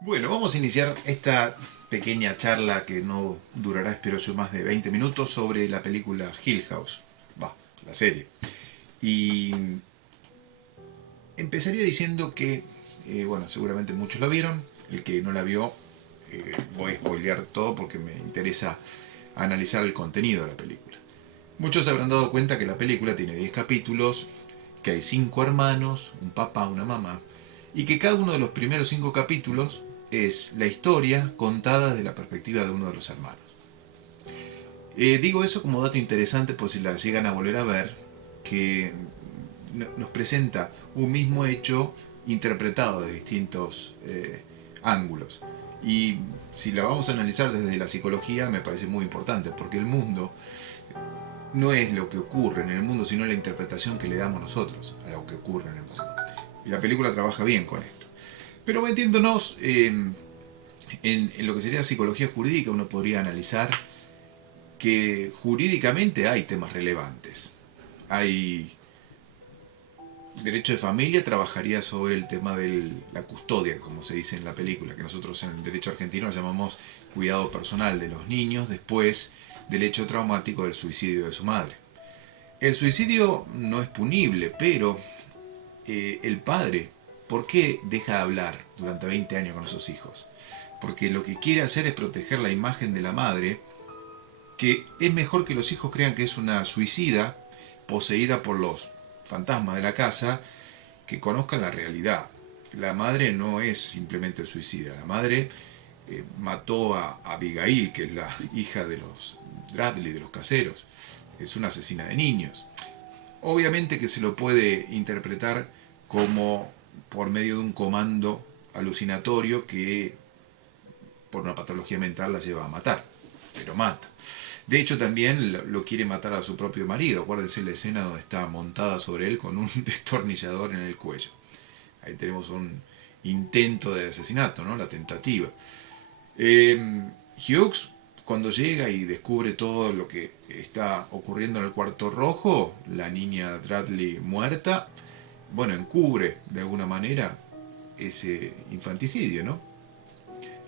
Bueno, vamos a iniciar esta pequeña charla que no durará, espero yo, más de 20 minutos sobre la película Hill House. Va, la serie. Y empezaría diciendo que, bueno, seguramente muchos la vieron. El que no la vio, voy a spoilear todo porque me interesa analizar el contenido de la película. Muchos se habrán dado cuenta que la película tiene 10 capítulos, que hay 5 hermanos, un papá, una mamá, y que cada uno de los primeros 5 capítulos es la historia contada desde la perspectiva de uno de los hermanos. Digo eso como dato interesante por si la llegan a volver a ver, que nos presenta un mismo hecho interpretado de distintos ángulos. Y si la vamos a analizar desde la psicología me parece muy importante, porque el mundo no es lo que ocurre en el mundo, sino la interpretación que le damos nosotros a lo que ocurre en el mundo. Y la película trabaja bien con esto. Pero metiéndonos en lo que sería psicología jurídica, uno podría analizar que jurídicamente hay temas relevantes. Hay derecho de familia, trabajaría sobre el tema de la custodia, como se dice en la película, que nosotros en el derecho argentino llamamos cuidado personal de los niños después del hecho traumático del suicidio de su madre. El suicidio no es punible, pero el padre, ¿por qué deja de hablar durante 20 años con sus hijos? Porque lo que quiere hacer es proteger la imagen de la madre, que es mejor que los hijos crean que es una suicida poseída por los fantasmas de la casa, que conozcan la realidad. La madre no es simplemente suicida, la madre mató a Abigail, que es la hija de los Bradley, de los caseros, es una asesina de niños. Obviamente que se lo puede interpretar como por medio de un comando alucinatorio que por una patología mental la lleva a matar, pero mata. De hecho, también lo quiere matar a su propio marido. Acuérdense la escena donde está montada sobre él con un destornillador en el cuello. Ahí tenemos un intento de asesinato, ¿no? La tentativa. Hughes, cuando llega y descubre todo lo que está ocurriendo en el cuarto rojo, la niña Dudley muerta, bueno, encubre de alguna manera ese infanticidio, ¿no?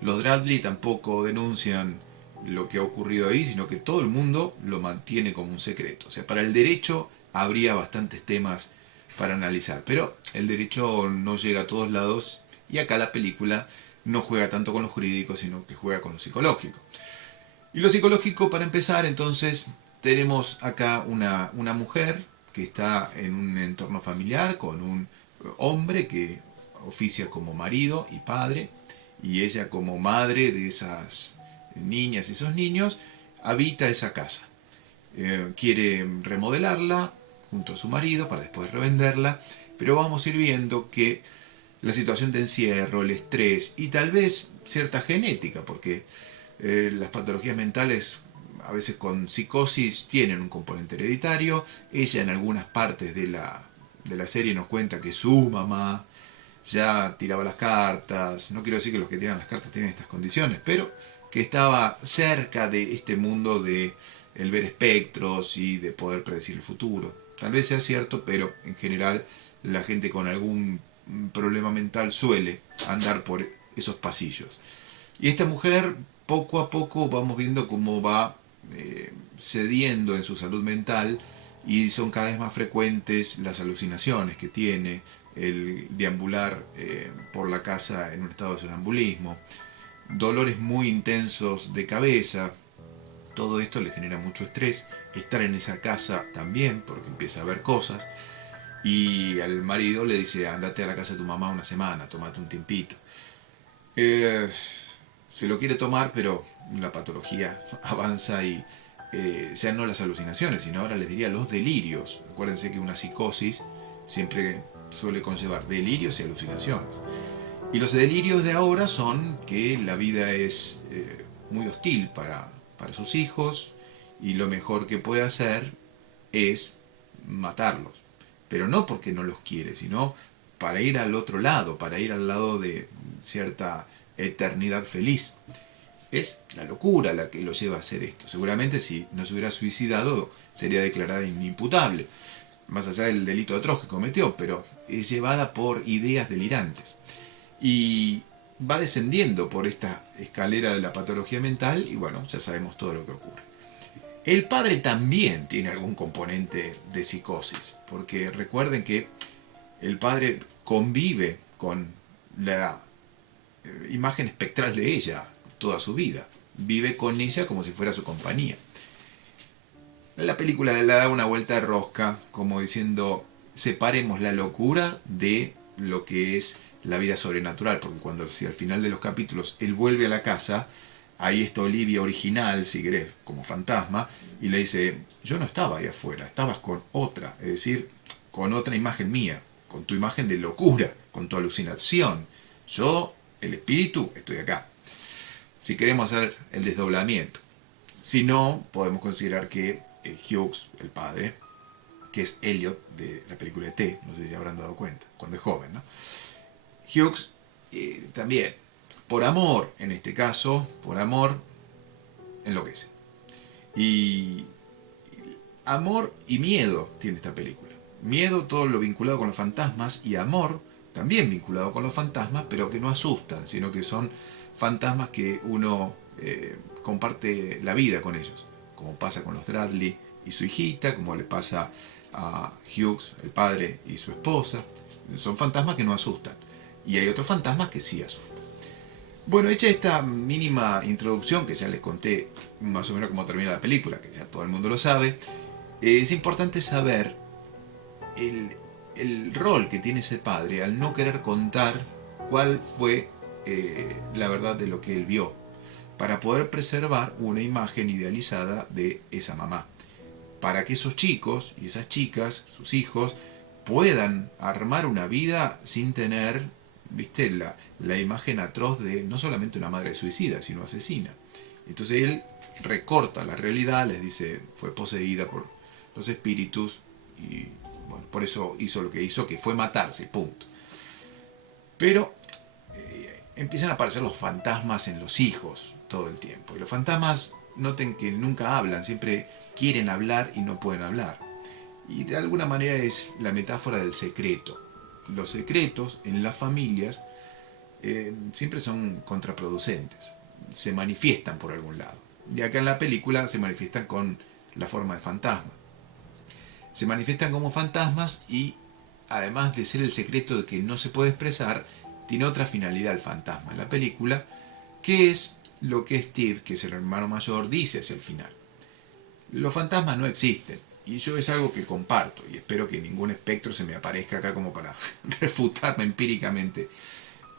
Los Dudley tampoco denuncian lo que ha ocurrido ahí, sino que todo el mundo lo mantiene como un secreto. O sea, para el derecho habría bastantes temas para analizar, pero el derecho no llega a todos lados y acá la película no juega tanto con lo jurídico, sino que juega con lo psicológico. Y lo psicológico, para empezar, entonces, tenemos acá una mujer que está en un entorno familiar con un hombre que oficia como marido y padre, y ella como madre de esas niñas y esos niños, habita esa casa. Quiere remodelarla junto a su marido para después revenderla, pero vamos a ir viendo que la situación de encierro, el estrés y tal vez cierta genética, porque las patologías mentales a veces con psicosis tienen un componente hereditario. Ella en algunas partes de la serie nos cuenta que su mamá ya tiraba las cartas. No quiero decir que los que tiran las cartas tienen estas condiciones, pero que estaba cerca de este mundo de el ver espectros y de poder predecir el futuro. Tal vez sea cierto, pero en general la gente con algún problema mental suele andar por esos pasillos. Y esta mujer, poco a poco, vamos viendo cómo va cediendo en su salud mental y son cada vez más frecuentes las alucinaciones que tiene, el deambular por la casa en un estado de sonambulismo, dolores muy intensos de cabeza. Todo esto le genera mucho estrés. Estar en esa casa también, porque empieza a ver cosas. Y al marido le dice, andate a la casa de tu mamá una semana, tomate un tiempito. Eh, Se lo quiere tomar, pero la patología avanza y ya no las alucinaciones, sino ahora les diría los delirios. Acuérdense que una psicosis siempre suele conllevar delirios y alucinaciones. Y los delirios de ahora son que la vida es muy hostil para sus hijos y lo mejor que puede hacer es matarlos. Pero no porque no los quiere, sino para ir al otro lado, para ir al lado de cierta eternidad feliz. Es la locura la que lo lleva a hacer esto. Seguramente si no se hubiera suicidado sería declarada inimputable, más allá del delito atroz que cometió, pero es llevada por ideas delirantes. Y va descendiendo por esta escalera de la patología mental y bueno, ya sabemos todo lo que ocurre. El padre también tiene algún componente de psicosis, porque recuerden que el padre convive con la imagen espectral de ella toda su vida. Vive con ella como si fuera su compañía. La película le da una vuelta de rosca, como diciendo, separemos la locura de lo que es la vida sobrenatural, porque cuando si al final de los capítulos él vuelve a la casa, ahí está Olivia original, si querés, como fantasma, y le dice, yo no estaba ahí afuera, estabas con otra, es decir, con otra imagen mía, con tu imagen de locura, con tu alucinación. Yo, el espíritu, estoy acá. Si queremos hacer el desdoblamiento. Si no, podemos considerar que Hughes, el padre, que es Elliot de la película de T, no sé si se habrán dado cuenta, cuando es joven, ¿no? Hughes también, por amor, en este caso, por amor, enloquece. Y amor y miedo tiene esta película. Miedo, todo lo vinculado con los fantasmas, y amor, también vinculado con los fantasmas, pero que no asustan, sino que son fantasmas que uno comparte la vida con ellos, como pasa con los Dudley y su hijita, como le pasa a Hughes, el padre, y su esposa. Son fantasmas que no asustan. Y hay otros fantasmas que sí asustan. Bueno, hecha esta mínima introducción, que ya les conté más o menos cómo termina la película, que ya todo el mundo lo sabe, es importante saber el rol que tiene ese padre al no querer contar cuál fue la verdad de lo que él vio, para poder preservar una imagen idealizada de esa mamá, para que esos chicos y esas chicas, sus hijos, puedan armar una vida sin tener, viste, la imagen atroz de no solamente una madre suicida, sino asesina. Entonces él recorta la realidad, les dice, fue poseída por los espíritus y bueno, por eso hizo lo que hizo, que fue matarse, punto. Pero empiezan a aparecer los fantasmas en los hijos todo el tiempo. Y los fantasmas, noten que nunca hablan, siempre quieren hablar y no pueden hablar. Y de alguna manera es la metáfora del secreto. Los secretos en las familias siempre son contraproducentes, se manifiestan por algún lado. Y acá en la película se manifiestan con la forma de fantasma. Se manifiestan como fantasmas y además de ser el secreto de que no se puede expresar, tiene otra finalidad el fantasma en la película, que es lo que Steve, que es el hermano mayor, dice hacia el final. Los fantasmas no existen, y yo es algo que comparto, y espero que ningún espectro se me aparezca acá como para refutarme empíricamente.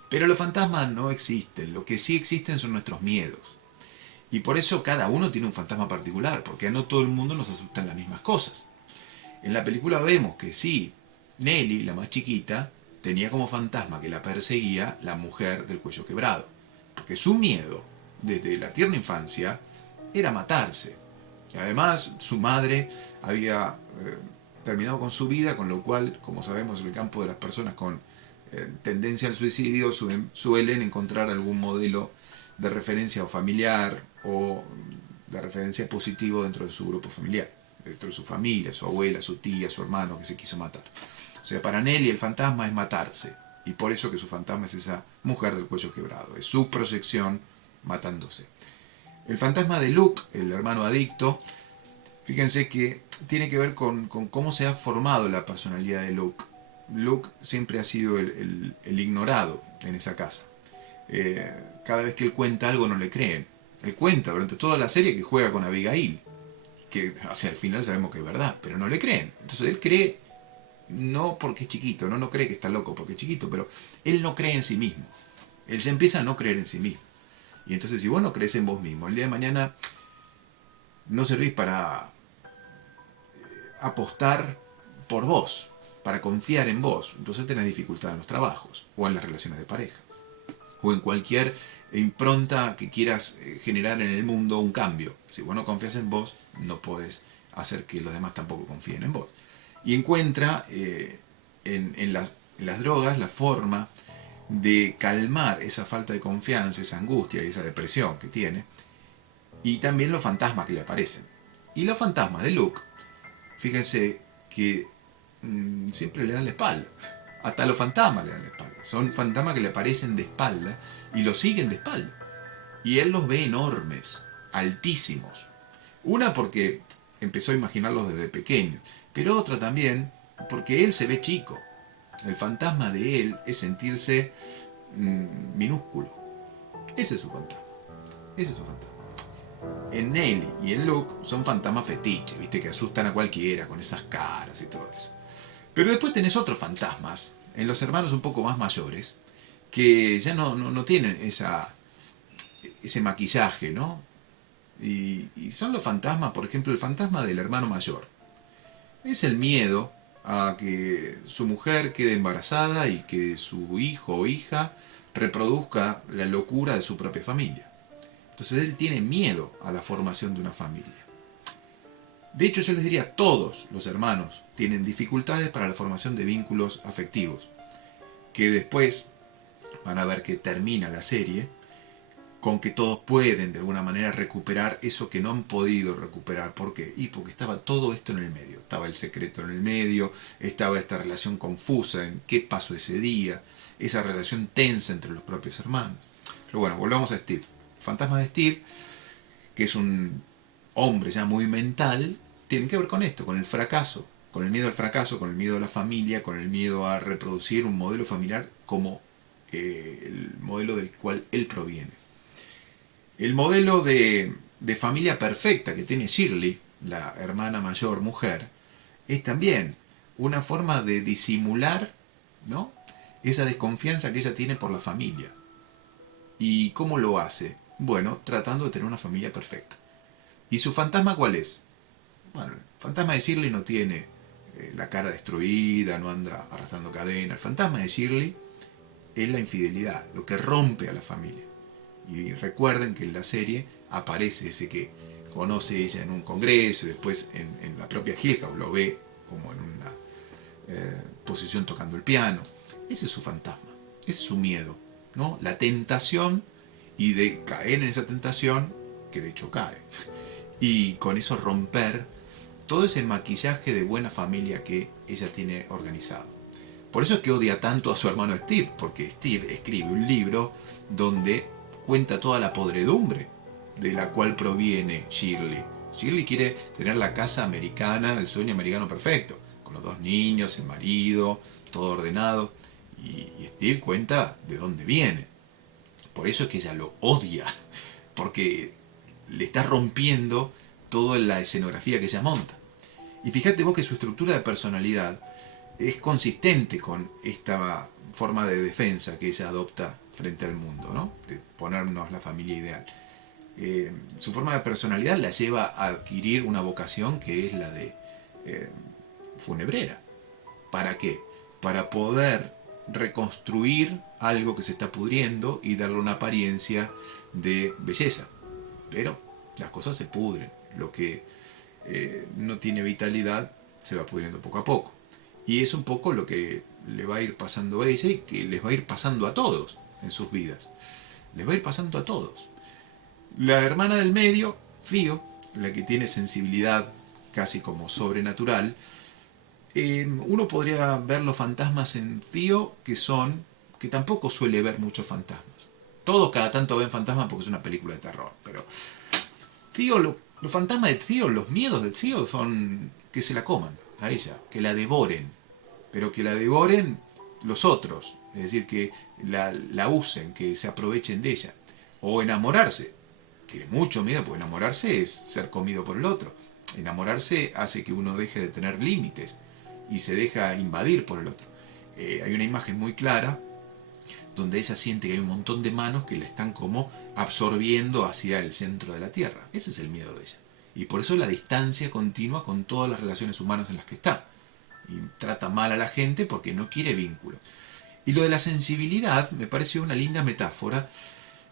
Pero los fantasmas no existen, lo que sí existen son nuestros miedos. Y por eso cada uno tiene un fantasma particular, porque a no todo el mundo nos asustan las mismas cosas. En la película vemos que sí, Nelly, la más chiquita, tenía como fantasma que la perseguía la mujer del cuello quebrado. Porque su miedo, desde la tierna infancia, era matarse. Y además, su madre había terminado con su vida, con lo cual, como sabemos, en el campo de las personas con tendencia al suicidio suelen encontrar algún modelo de referencia o familiar o de referencia positivo dentro de su grupo familiar, dentro de su familia, su abuela, su tía, su hermano que se quiso matar. O sea, para Nelly el fantasma es matarse, y por eso que su fantasma es esa mujer del cuello quebrado, es su proyección matándose. El fantasma de Luke, el hermano adicto, fíjense que tiene que ver con cómo se ha formado la personalidad de Luke. Luke siempre ha sido el ignorado en esa casa. Cada vez que él cuenta algo no le creen. Él cuenta durante toda la serie que juega con Abigail, que hacia el final sabemos que es verdad, pero no le creen. Entonces él cree, no porque es chiquito, no cree que está loco porque es chiquito, pero él no cree en sí mismo. Él se empieza a no creer en sí mismo. Y entonces si vos no crees en vos mismo, el día de mañana no servís para apostar por vos, para confiar en vos. Entonces tenés dificultad en los trabajos, o en las relaciones de pareja, o en cualquier impronta que quieras generar en el mundo un cambio. Si vos no confías en vos, no podés hacer que los demás tampoco confíen en vos. Y encuentra en las drogas la forma de calmar esa falta de confianza, esa angustia y esa depresión que tiene, y también los fantasmas que le aparecen. Y los fantasmas de Luke, fíjense que siempre le dan la espalda. Hasta los fantasmas le dan la espalda. Son fantasmas que le aparecen de espalda y lo siguen de espalda. Y él los ve enormes, altísimos. Una porque empezó a imaginarlos desde pequeño, pero otra también porque él se ve chico. El fantasma de él es sentirse minúsculo. Ese es su fantasma. Ese es su fantasma. En Nelly y en Luke son fantasmas fetiches, ¿viste? Que asustan a cualquiera con esas caras y todo eso. Pero después tenés otros fantasmas, en los hermanos un poco más mayores, que ya no tienen ese maquillaje, ¿no? Y son los fantasmas, por ejemplo, el fantasma del hermano mayor. Es el miedo a que su mujer quede embarazada y que su hijo o hija reproduzca la locura de su propia familia. Entonces él tiene miedo a la formación de una familia. De hecho, yo les diría, todos los hermanos tienen dificultades para la formación de vínculos afectivos, que después van a ver que termina la serie con que todos pueden de alguna manera recuperar eso que no han podido recuperar. ¿Por qué? Y porque estaba todo esto en el medio. Estaba el secreto en el medio, estaba esta relación confusa en qué pasó ese día, esa relación tensa entre los propios hermanos. Pero bueno, volvamos a Steve. El fantasma de Steve, que es un hombre ya muy mental, tiene que ver con esto, con el fracaso, con el miedo al fracaso, con el miedo a la familia, con el miedo a reproducir un modelo familiar como el modelo del cual él proviene. El modelo de familia perfecta que tiene Shirley, la hermana mayor mujer, es también una forma de disimular, ¿no?, esa desconfianza que ella tiene por la familia. ¿Y cómo lo hace? Bueno, tratando de tener una familia perfecta. ¿Y su fantasma cuál es? Bueno, el fantasma de Shirley no tiene la cara destruida, no anda arrastrando cadena. El fantasma de Shirley es la infidelidad, lo que rompe a la familia. Y recuerden que en la serie aparece ese que conoce ella en un congreso y después en la propia Hill House lo ve como en una posición tocando el piano. Ese es su fantasma, ese es su miedo, ¿no? La tentación y de caer en esa tentación, que de hecho cae, y con eso romper todo ese maquillaje de buena familia que ella tiene organizado. Por eso es que odia tanto a su hermano Steve, porque Steve escribe un libro donde cuenta toda la podredumbre de la cual proviene Shirley. Shirley quiere tener la casa americana, el sueño americano perfecto, con los 2 niños, el marido, todo ordenado. Y Steve cuenta de dónde viene. Por eso es que ella lo odia, porque le está rompiendo toda la escenografía que ella monta. Y fíjate vos que su estructura de personalidad es consistente con esta forma de defensa que ella adopta frente al mundo, ¿no? De ponernos la familia ideal. Su forma de personalidad la lleva a adquirir una vocación que es la de funebrera. ¿Para qué? Para poder reconstruir algo que se está pudriendo y darle una apariencia de belleza. Pero las cosas se pudren. Lo que no tiene vitalidad se va pudriendo poco a poco. Y es un poco lo que le va a ir pasando a ella y que les va a ir pasando a todos en sus vidas. Les va a ir pasando a todos. La hermana del medio, Theo, la que tiene sensibilidad casi como sobrenatural, uno podría ver los fantasmas en Theo que tampoco suele ver muchos fantasmas. Todos cada tanto ven fantasmas porque es una película de terror, pero Theo, los fantasmas de Theo, los miedos de Theo son que se la coman a ella, que la devoren, pero que la devoren los otros, es decir, que la usen, que se aprovechen de ella, o enamorarse. Tiene mucho miedo, porque enamorarse es ser comido por el otro. Enamorarse hace que uno deje de tener límites y se deja invadir por el otro. Hay una imagen muy clara donde ella siente que hay un montón de manos que la están como absorbiendo hacia el centro de la Tierra. Ese es el miedo de ella. Y por eso la distancia continua con todas las relaciones humanas en las que está. Y trata mal a la gente porque no quiere vínculo. Y lo de la sensibilidad me pareció una linda metáfora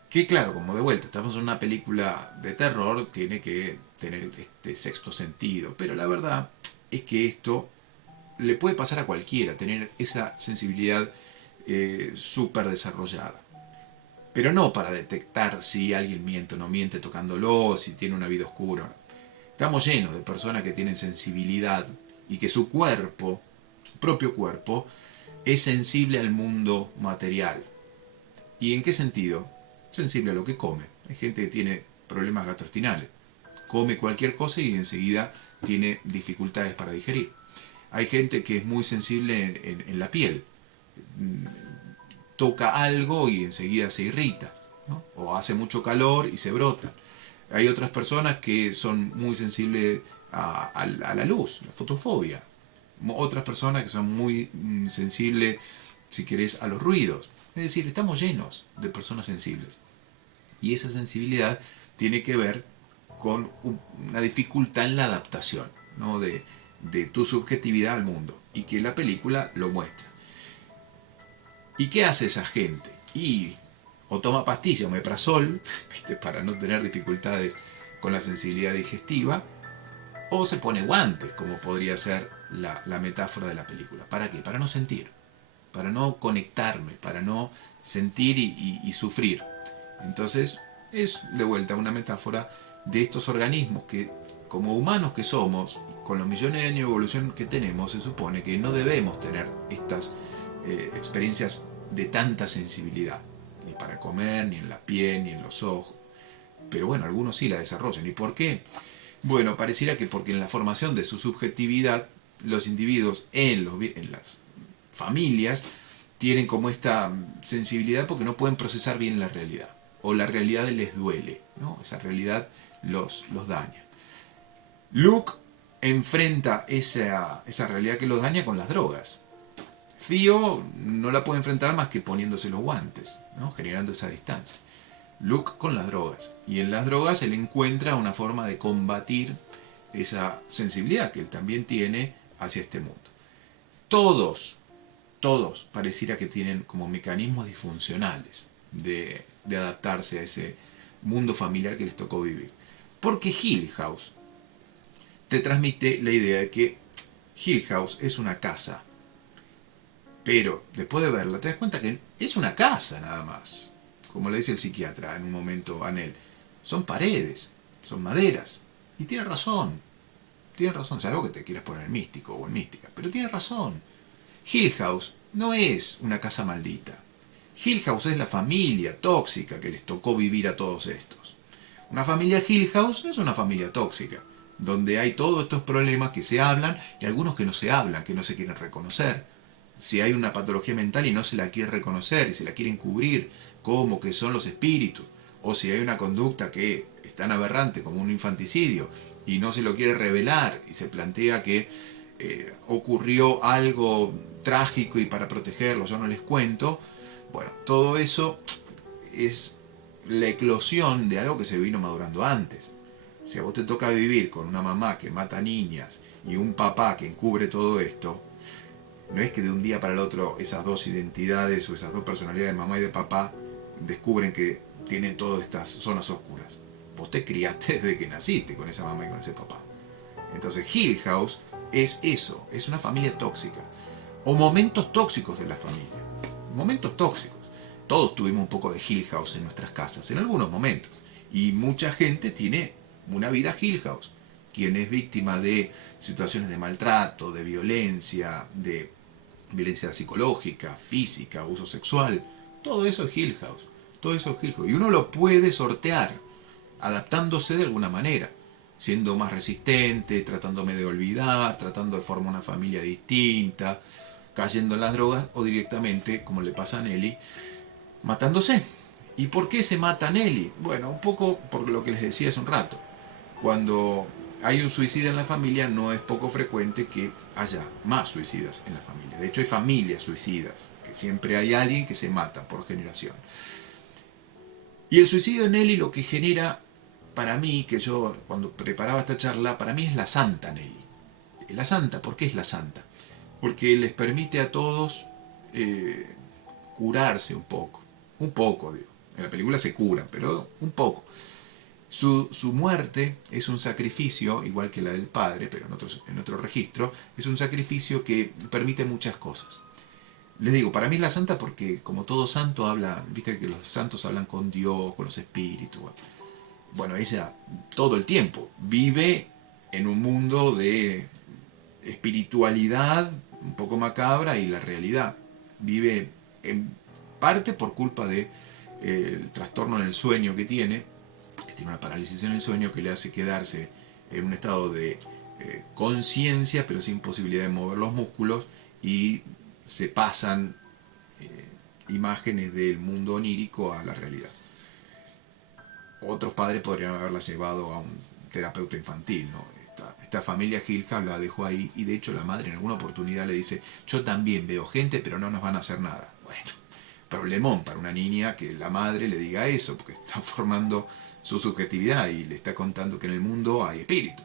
que, claro, como de vuelta, estamos en una película de terror, tiene que tener este sexto sentido. Pero la verdad es que esto le puede pasar a cualquiera, tener esa sensibilidad súper desarrollada. Pero no para detectar si alguien miente o no miente tocándolo, si tiene una vida oscura. Estamos llenos de personas que tienen sensibilidad y que su cuerpo, su propio cuerpo, es sensible al mundo material. ¿Y en qué sentido? Sensible a lo que come. Hay gente que tiene problemas gastrointestinales. Come cualquier cosa y enseguida tiene dificultades para digerir. Hay gente que es muy sensible en la piel. Toca algo y enseguida se irrita, ¿no? O hace mucho calor y se brota. Hay otras personas que son muy sensibles a la luz, la fotofobia. Otras personas que son muy sensibles, si querés, a los ruidos. Es decir, estamos llenos de personas sensibles. Y esa sensibilidad tiene que ver con una dificultad en la adaptación, ¿no? de tu subjetividad al mundo. Y que la película lo muestra. ¿Y qué hace esa gente? Y o toma pastilla, omeprazol, ¿viste? Para no tener dificultades con la sensibilidad digestiva, o se pone guantes, como podría ser la metáfora de la película. ¿Para qué? Para no sentir, para no conectarme, para no sentir y sufrir. Entonces es de vuelta una metáfora de estos organismos que, como humanos que somos, con los millones de años de evolución que tenemos, se supone que no debemos tener estas experiencias de tanta sensibilidad, ni para comer, ni en la piel, ni en los ojos. Pero bueno, algunos sí la desarrollan. ¿Y por qué? Bueno, pareciera que porque en la formación de su subjetividad, los individuos en las familias tienen como esta sensibilidad porque no pueden procesar bien la realidad. O la realidad les duele, ¿no? Esa realidad los daña. Luke enfrenta esa realidad que los daña con las drogas. Theo no la puede enfrentar más que poniéndose los guantes, ¿no? Generando esa distancia. Luke con las drogas. Y en las drogas él encuentra una forma de combatir esa sensibilidad que él también tiene hacia este mundo. Todos pareciera que tienen como mecanismos disfuncionales de adaptarse a ese mundo familiar que les tocó vivir. Porque Hill House te transmite la idea de que Hill House es una casa. Pero después de verla te das cuenta que es una casa nada más. Como le dice el psiquiatra en un momento a Nell. Son paredes, son maderas. Y tiene razón. Tiene razón, salvo que te quieras poner místico o en mística. Pero tiene razón. Hill House no es una casa maldita. Hill House es la familia tóxica que les tocó vivir a todos estos. Una familia Hill House es una familia tóxica, donde hay todos estos problemas que se hablan y algunos que no se hablan, que no se quieren reconocer. Si hay una patología mental y no se la quiere reconocer y se la quieren cubrir como que son los espíritus, o si hay una conducta que es tan aberrante como un infanticidio y no se lo quiere revelar y se plantea que ocurrió algo trágico y para protegerlo yo no les cuento, bueno, todo eso es la eclosión de algo que se vino madurando antes. Si a vos te toca vivir con una mamá que mata niñas y un papá que encubre todo esto, no es que de un día para el otro esas dos identidades o esas dos personalidades de mamá y de papá descubren que tienen todas estas zonas oscuras. Vos te criaste desde que naciste con esa mamá y con ese papá. Entonces Hill House es eso, es una familia tóxica. O momentos tóxicos de la familia. Momentos tóxicos. Todos tuvimos un poco de Hill House en nuestras casas, en algunos momentos. Y mucha gente tiene una vida Hill House. Quien es víctima de situaciones de maltrato, de violencia psicológica, física, abuso sexual. Todo eso es Hill House. Todo eso es Hill House. Y uno lo puede sortear, adaptándose de alguna manera. Siendo más resistente, tratándome de olvidar, tratando de formar una familia distinta, cayendo en las drogas o directamente, como le pasa a Nelly, matándose. ¿Y por qué se mata a Nelly? Bueno, un poco por lo que les decía hace un rato. Cuando hay un suicidio en la familia, no es poco frecuente que haya más suicidas en la familia. De hecho, hay familias suicidas, que siempre hay alguien que se mata por generación. Y el suicidio de Nelly lo que genera, para mí, que yo cuando preparaba esta charla, para mí es la santa Nelly. La santa, ¿por qué es la santa? Porque les permite a todos curarse un poco. Un poco, digo. En la película se curan, pero un poco. Su muerte es un sacrificio, igual que la del padre, pero en otro registro, es un sacrificio que permite muchas cosas. Les digo, para mí es la santa porque como todo santo habla, viste que los santos hablan con Dios, con los espíritus. Bueno, ella todo el tiempo vive en un mundo de espiritualidad un poco macabra y la realidad. Vive en parte por culpa de el trastorno en el sueño que tiene una parálisis en el sueño que le hace quedarse en un estado de conciencia, pero sin posibilidad de mover los músculos, y se pasan imágenes del mundo onírico a la realidad. Otros padres podrían haberla llevado a un terapeuta infantil, ¿no? Esta familia Hillhouse la dejó ahí, y de hecho la madre en alguna oportunidad le dice: yo también veo gente, pero no nos van a hacer nada. Bueno, problemón para una niña que la madre le diga eso, porque está formando su subjetividad y le está contando que en el mundo hay espíritu.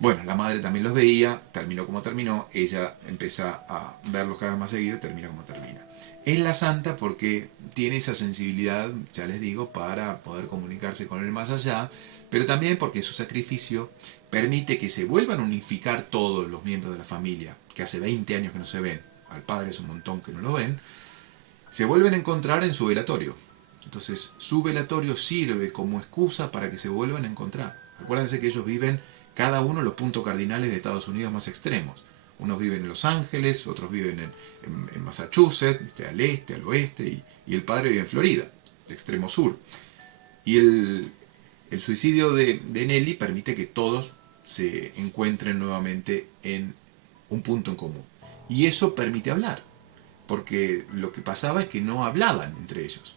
Bueno, la madre también los veía, terminó como terminó, ella empieza a verlos cada vez más seguido y termina como termina. Es la santa porque tiene esa sensibilidad, ya les digo, para poder comunicarse con el más allá, pero también porque su sacrificio permite que se vuelvan a unificar todos los miembros de la familia, que hace 20 años que no se ven, al padre es un montón que no lo ven, se vuelven a encontrar en su velatorio. Entonces su velatorio sirve como excusa para que se vuelvan a encontrar. Acuérdense que ellos viven cada uno en los puntos cardinales de Estados Unidos más extremos. Unos viven en Los Ángeles, otros viven en Massachusetts, al este, al oeste, y el padre vive en Florida, el extremo sur. Y el suicidio de Nelly permite que todos se encuentren nuevamente en un punto en común. Y eso permite hablar, porque lo que pasaba es que no hablaban entre ellos.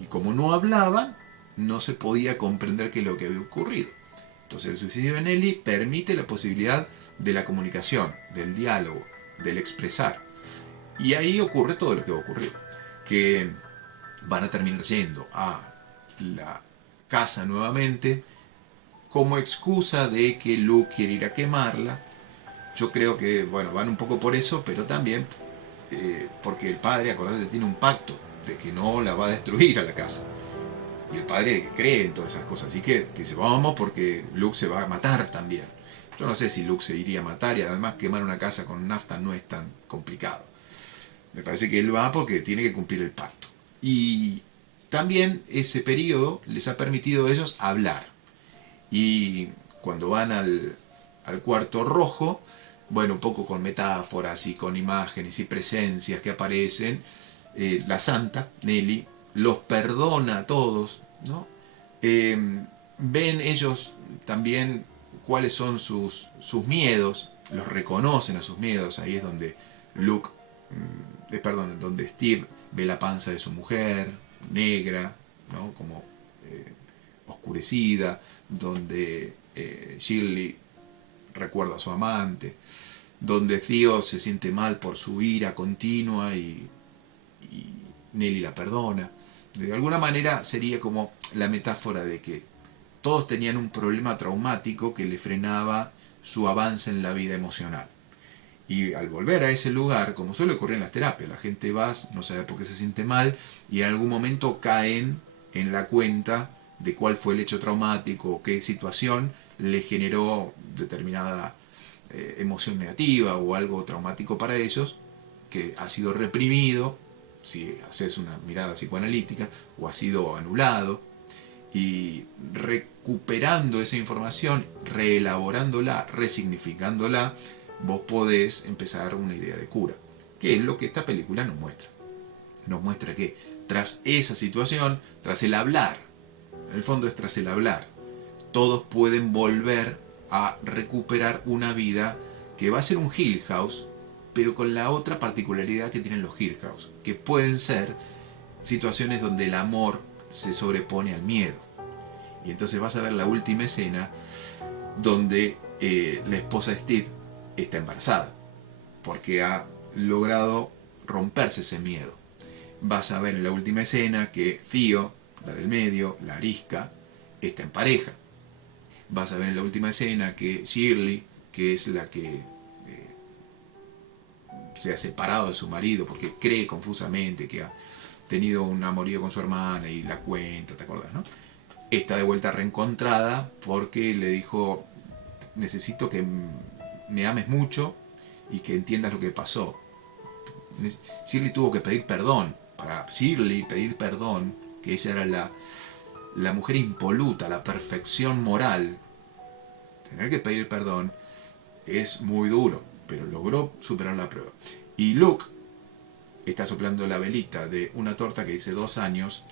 Y como no hablaban, no se podía comprender qué es lo que había ocurrido. Entonces el suicidio de Nelly permite la posibilidad de la comunicación, del diálogo, del expresar. Y ahí ocurre todo lo que va a ocurrir. Que van a terminar yendo a la casa nuevamente como excusa de que Luke quiere ir a quemarla. Yo creo que, bueno, van un poco por eso, pero también porque el padre, acordate, tiene un pacto de que no la va a destruir a la casa. Y el padre cree en todas esas cosas. Así que dice: vamos, porque Luke se va a matar también. Yo no sé si Luke se iría a matar, y además quemar una casa con nafta no es tan complicado. Me parece que él va porque tiene que cumplir el pacto. Y también ese periodo les ha permitido a ellos hablar. Y cuando van al cuarto rojo, bueno, un poco con metáforas y con imágenes y presencias que aparecen, la santa, Nelly, los perdona a todos, ¿no? Ven ellos también cuáles son sus miedos, los reconocen a sus miedos. Ahí es donde donde Steve ve la panza de su mujer, negra, ¿no? Como oscurecida, donde Shirley recuerda a su amante, donde Theo se siente mal por su ira continua y Nelly la perdona. De alguna manera sería como la metáfora de que todos tenían un problema traumático que le frenaba su avance en la vida emocional. Y al volver a ese lugar, como suele ocurrir en las terapias, la gente va, no sabe por qué se siente mal, y en algún momento caen en la cuenta de cuál fue el hecho traumático o qué situación le generó determinada emoción negativa o algo traumático para ellos, que ha sido reprimido, si haces una mirada psicoanalítica, o ha sido anulado. Y recuperando esa información, reelaborándola, resignificándola, vos podés empezar una idea de cura, que es lo que esta película nos muestra. Nos muestra que tras esa situación, tras el hablar, en el fondo es tras el hablar, todos pueden volver a recuperar una vida que va a ser un Hill House, pero con la otra particularidad que tienen los Hill House, que pueden ser situaciones donde el amor se sobrepone al miedo. Y entonces vas a ver la última escena donde la esposa de Steve está embarazada, porque ha logrado romperse ese miedo. Vas a ver en la última escena que Theo, la del medio, la arisca, está en pareja. Vas a ver en la última escena que Shirley, que es la que se ha separado de su marido porque cree confusamente que ha tenido un amorío con su hermana y la cuenta, ¿te acuerdas, no? Está de vuelta reencontrada porque le dijo: necesito que me ames mucho y que entiendas lo que pasó. Shirley tuvo que pedir perdón. Para Shirley pedir perdón, que ella era la mujer impoluta, la perfección moral, tener que pedir perdón es muy duro, pero logró superar la prueba. Y Luke está soplando la velita de una torta que dice 2 años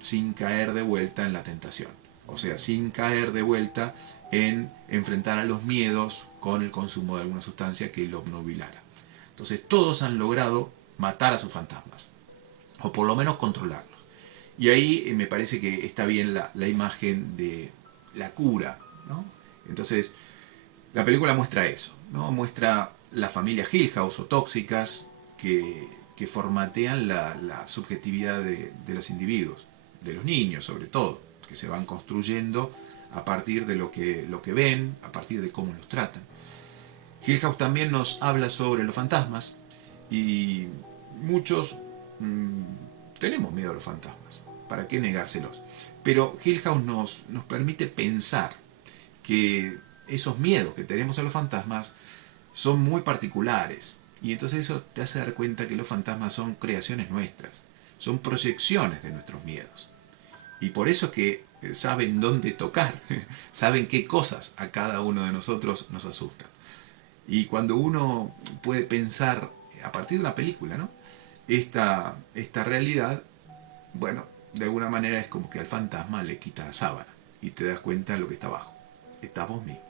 sin caer de vuelta en la tentación. O sea, sin caer de vuelta en enfrentar a los miedos con el consumo de alguna sustancia que lo obnubilara. Entonces todos han logrado matar a sus fantasmas, o por lo menos controlarlos. Y ahí me parece que está bien la imagen de la cura, ¿no? Entonces, la película muestra eso, ¿no? Muestra las familias Hill House o tóxicas que formatean la subjetividad de los individuos, de los niños sobre todo, que se van construyendo a partir de lo que ven, a partir de cómo los tratan. Hill House también nos habla sobre los fantasmas y muchos tenemos miedo a los fantasmas, ¿para qué negárselos? Pero Hill House nos permite pensar que esos miedos que tenemos a los fantasmas son muy particulares. Y entonces eso te hace dar cuenta que los fantasmas son creaciones nuestras, son proyecciones de nuestros miedos. Y por eso es que saben dónde tocar, saben qué cosas a cada uno de nosotros nos asustan. Y cuando uno puede pensar a partir de una película, ¿no? Esta realidad, bueno, de alguna manera es como que al fantasma le quita la sábana y te das cuenta de lo que está abajo. Estás vos mismo.